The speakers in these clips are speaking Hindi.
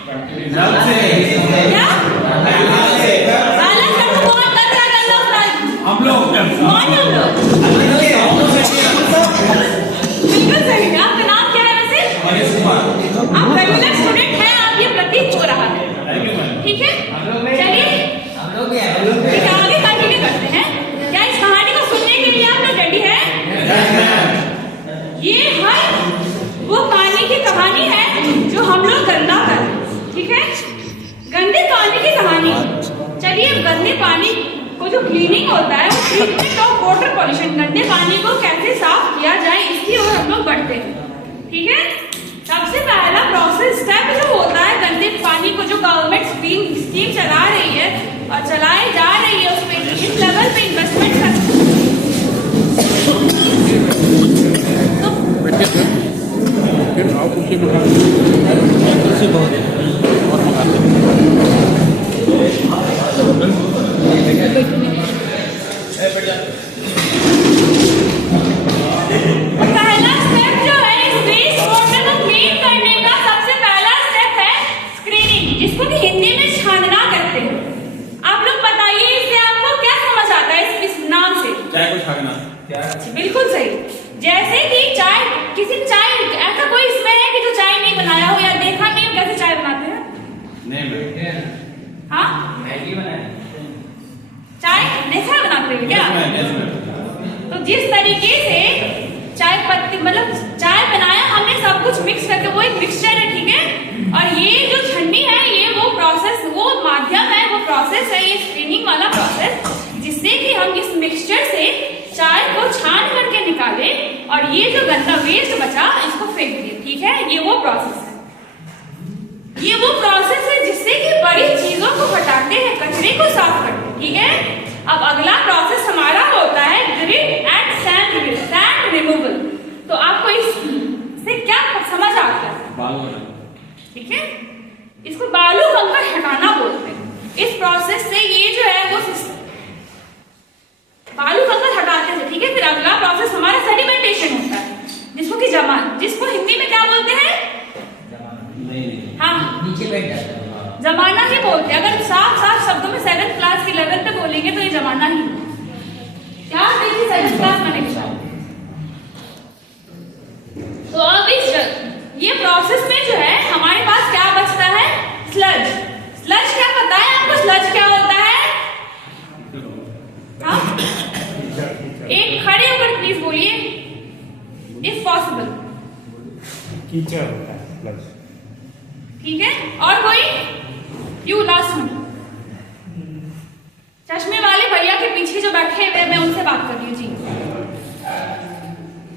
क्या अलग कर दो, कौन कर रहा है? हम लोग। कौन हम लोग? बिल्कुल सही। आपका नाम क्या है वैसे? आप रेगुलर स्टूडेंट हैं, आप ये प्रतीत हो रहा है, ठीक है? चलिए ठीक है, आगे कंटिन्यू करते हैं। क्या इस कहानी को सुनने के लिए आप लोग रेडी हैं? ये हर वो पानी की कहानी है जो हम लोग गंदा कर, ठीक है? गंदे पानी की कहानी। चलिए, गंदे पानी को जो क्लीनिंग होता है, ट्रीटमेंट ऑफ वाटर पॉल्यूशन, गंदे पानी को कैसे साफ किया जाए इसकी ओर हम लोग बढ़ते हैं, ठीक है? सबसे पहला प्रोसेस स्टेप जो होता है, गंदे पानी को जो गवर्नमेंट स्कीम चला रही है और चलाई जा रही है, उस पर इस लेवल पे इन्वेस्टमेंट कर पहला स्टेप जो है इस वेस्ट वाटर को क्लीन करने का, सबसे पहला स्टेप है स्क्रीनिंग, जिसको कि हिंदी में छानना कहते हैं। आप लोग बताइए, इससे आपको क्या समझ आता है इस नाम से? चाय को छानना। क्या? बिल्कुल सही। जैसे कि चाय, किसी चाय, ऐसा कोई इसमें है कि जो चाय नहीं बनाया हो या देखा नहीं हो कैसे चाय बनाते हैं? नहीं, हाँ, मैगी बनाया। चाय देखा है बनाते हैं क्या? तो जिस तरीके से चाय पत्ती, मतलब चाय बनाया हमने, सब कुछ मिक्स करके, वो एक मिक्सचर है, ठीक है? और ये जो छन्नी है, ये वो प्रोसेस, वो माध्यम है, वो प्रोसेस है, ये स्क्रीनिंग वाला प्रोसेस, जिससे कि हम इस मिक्सचर से चाय को छान करके निकाले और ये जो गंदा वेस्ट बचा इसको फेंक दिए, ठीक है? ये वो प्रोसेस है, ये वो प्रोसेस है जिससे कि बड़ी चीजों को हटाते हैं, कचरे को साफ करते हैं, ठीक है? अब अगला प्रोसेस हमारा होता है ग्रिड एंड सैंड रिमूवल। तो आपको इससे क्या समझ आता है? ठीक है, इसको बालू कंकड़ हटाना बोलते हैं। इस प्रोसेस से ये जो है वो बालू कंकड़ हटाते हैं, ठीक है? फिर अगला प्रोसेस हमारा सेडिमेंटेशन होता है, जिसको कि जिसको हिंदी में क्या बोलते हैं? हाँ, नीचे बैठ जाता है। जमाना ही बोलते हैं। अगर साफ साफ शब्दों में 7th क्लास के लेवल पे बोलेंगे तो ये जमाना ही क्या देखिए 7th क्लास में नहीं। तो अब ये प्रोसेस में जो है हमारे पास क्या बचता है? स्लज। स्लज क्या पता है आपको? स्लज क्या होता है? हाँ, एक खड़े होकर प्लीज बोलिए, इफ पॉसिबल। कीचड़ होता है स्लज, ठीक है? और कोई? यू लास्ट में चश्मे वाले भैया के पीछे जो बैठे हुए, मैं उनसे बात कर रही हूँ जी।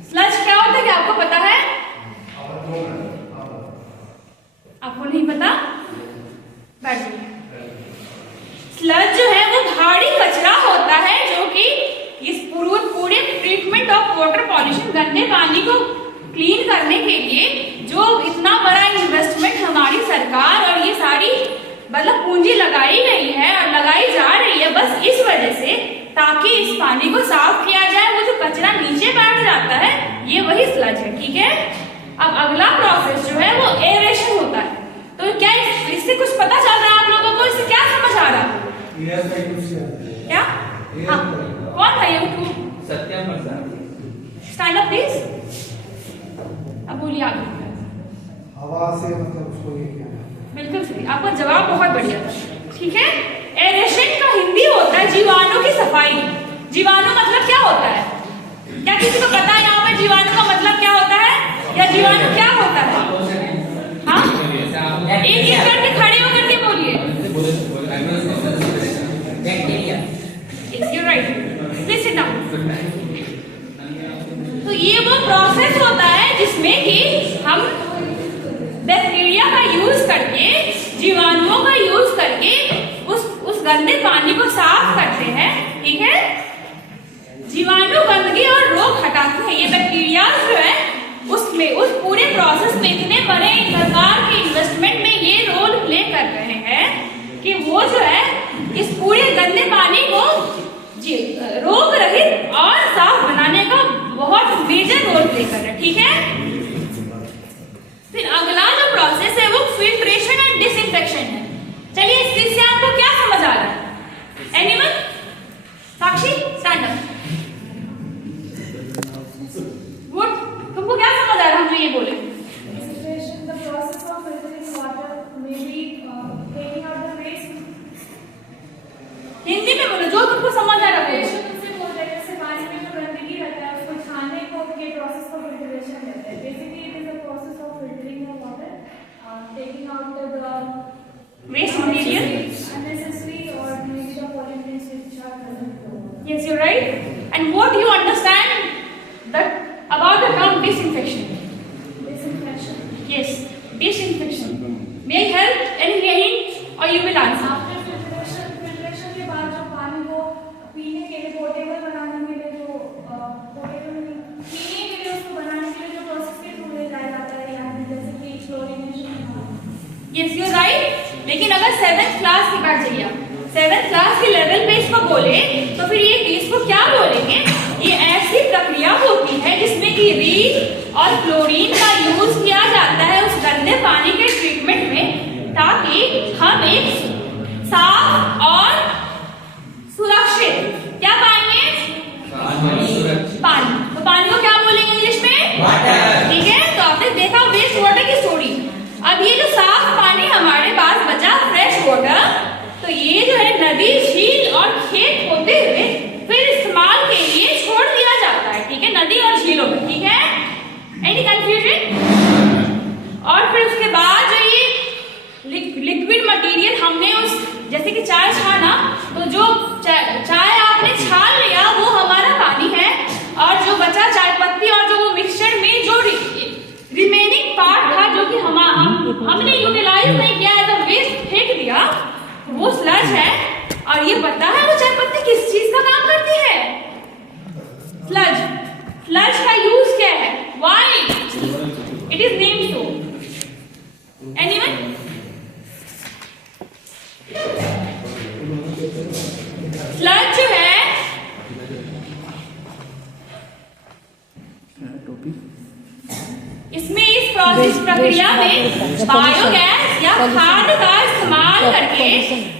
स्लज क्या होता है, क्या आपको पता है? आपको नहीं पता? बैठ जाइए। स्लज जो है वो भारी कचरा होता है जो कि इस पूरे ट्रीटमेंट ऑफ वाटर पॉल्यूशन, गंदे पानी को क्लीन करने के लिए जो इतना बड़ा इन्वेस्टमेंट हमारी सरकार और ये सारी मतलब पूंजी लगाई गई है और लगाई जा रही है, बस इस वजह से, ताकि इस पानी को साफ किया जाए। वो जो कचरा नीचे बैठ जाता है, ये वही स्लज है, ठीक है? अब अगला प्रोसेस जो है वो एरेशन होता है। तो क्या इससे कुछ पता चल रहा है आप लोगों को? इससे क्या समझ आ रहा है? क्या? हाँ, कौन है ये? Satyam Prasad. Stand up please. अब बोलिए आगे। हवा से मतलब उसको ये क्या? बिल्कुल सही, आपका जवाब बहुत बढ़िया था, ठीक है? एरेशन का हिंदी होता है जीवाणु की सफाई। जीवाणु मतलब क्या होता है? क्या किसी को पता है यहाँ पे जीवाणु का मतलब क्या होता है, या जीवाणु क्या होता है? हाँ, एक करके खड़े होकर के बोलिए। Bacteria. You're right. Please sit down. तो ये वो प्रोसेस होता है जिसमें कि हम बैक्टीरिया का यूज करके, जीवाणुओं का यूज करके उस गंदे पानी को साफ करते हैं, ठीक है? जीवाणु, गंदगी और रोग हटाते हैं। ये बैक्टीरिया जो है उसमें, उस पूरे प्रोसेस में इतने बड़े सरकार के इन्वेस्टमेंट में ये रोल प्ले कर रहे हैं कि वो जो है इस पूरे गंदे पानी को रोग रहित और साफ बनाने का बहुत मेजर रोल प्ले कर रहे हैं, ठीक है? फिर अगला जो प्रोसेस है वो filtration and taking out the Waste material. unnecessary or maybe the pollutants which are present. Yes, you're right. And what do you understand that about the term disinfection? Disinfection. Yes, disinfection. May I help? Any hint or you will answer? After filtration के बाद जो पानी को पीने के लिए पोर्टेबल बनाने के लिए जो पोर्टेबल पीने के लिए उसको बनाने के लिए जो प्रोसेस के थ्रू ले जाया जाता है यानी जैसे कि क्लोरीनेशन। Yes you right. लेकिन अगर 7th क्लास की बात चाहिए, 7th क्लास के लेवल पे इसको बोले तो फिर ये इसको क्या बोलेंगे? ये ऐसी प्रक्रिया होती है जिसमें कि रीच और क्लोरीन का यूज किया जाता है उस गंदे पानी के ट्रीटमेंट में, ताकि हम एक साफ और सुरक्षित क्या पाएंगे? पानी। तो पानी को क्या बोलेंगे इंग्लिश में? वाटर। ठीक है, तो आपने देखा वेस्ट वाटर की स्टोरी। अब ये जो साफ पानी हमारे पास बचा फ्रेश वाटर, तो ये जो है नदी, झील और खेत होते हुए फिर इस्तेमाल के लिए छोड़ दिया जाता है। ठीक है, नदी और झीलों में। ठीक है, एनी कंफ्यूजन? और फिर उसके बाद जो ये लिक्विड मटेरियल हमने उस जैसे कि चाय छाना, तो जो चाय आपने छान लिया वो हमारा पानी है, और जो बचा चाय पत्ती और जो वो मिक्सचर में जो रिमेनिंग पार्ट था जो कि हमने यूटिलाइज नहीं किया है, तो वेस्ट फेंक दिया, वो स्लज है। और ये पता है वो चाय पत्ती किस चीज का काम करती है? स्लज। स्लज का यूज क्या है? Why it is named so? Anyone? Sludge जो है इसमें इस प्रोसेस प्रक्रिया में बायोगैस या खाद का इस्तेमाल करके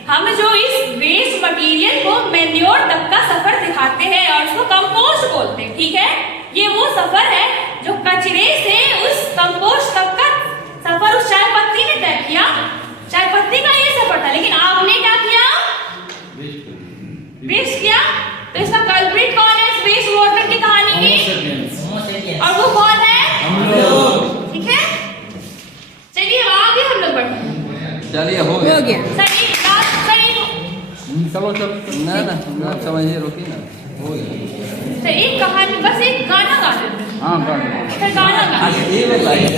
हम जो इस वेस्ट मटेरियल को मैन्योर तक का सफर दिखाते हैं और उसको कंपोस्ट बोलते हैं। ठीक है, ये वो सफर है जो कचरे से उस कंपोस्ट तक का सफर उस चाय पत्ती ने तय किया। चाय पत्ती का ये सफर था, लेकिन आपने क्या किया? वेस्ट किया। तो इसका कल्प्रिट कौन है इस वेस्ट वाटर की कहानी की? और वो कौन है? ठीक है, चलिए आगे हम लोग बढ़ते हैं। चलिए हो गया सही सही। चलो ना समझिए, रोकी ना, हो गया। तो एक कहानी, बस एक गाना गा देते हैं। हाँ फिर गाना गा। ये बताइए।